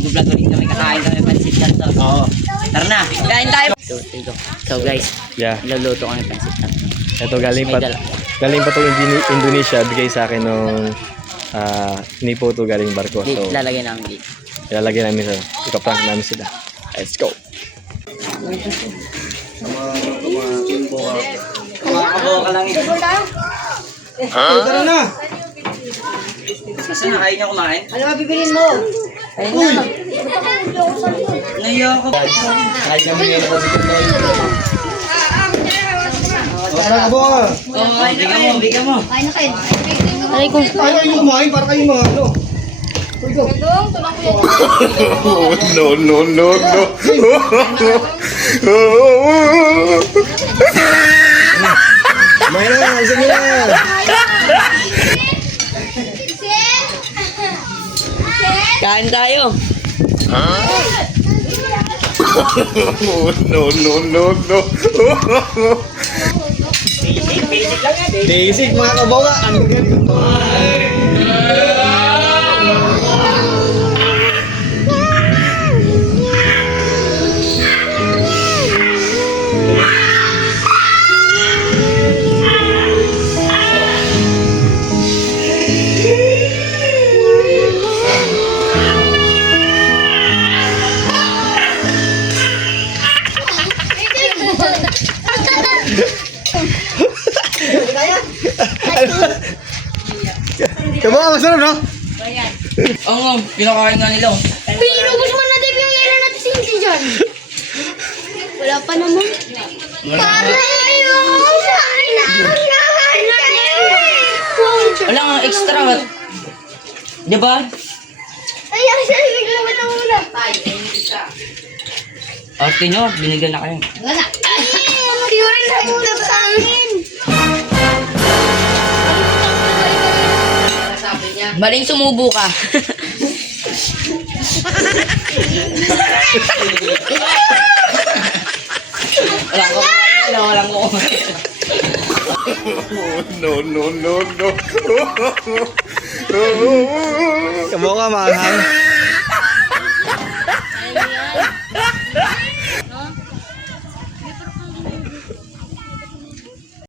mag-vlog ulit kami, kakain kami pansit kanto. Oo. Tara na, kain tayo. So guys, Yeah. niluluto kami pansit kanto. Ito galing pa tong Indonesia, bigay sa akin nung nipo to galing barko. So Lalagay namin dito. ilalagay namin sa ipaprank namin sila. Let's go. Kumakabawa ka lang ito. Tara na! Kasi nakain niya kumain. Ano mabibilin mo? Ayun na. Naiyak ako. Kahit kami ngayon ako dito. Tara ka ba? Bigyan mo. Kain na kayo. Ayaw yung kumain para kayo mga ano. Uy, go. No, no, no, no. Kumain na, isa nyo na. Kain tayo. No, no, no, no. Basic mga kabawa. Ano ganito? Kabawa, masarap no? Oo, pinakain nga nila. Pinubos mo na din yung yelo natin si Hindi dyan. Wala pa naman. Para yung Wala nga extra. Di ba? Ay, ang salig naman ang muna. Ate nyo, binigyan na kayo. Wala. Ay, rin na yung sa amin. Maling sumubo ka. Walang ko. No, no, no, no. Kabawa, maanghang.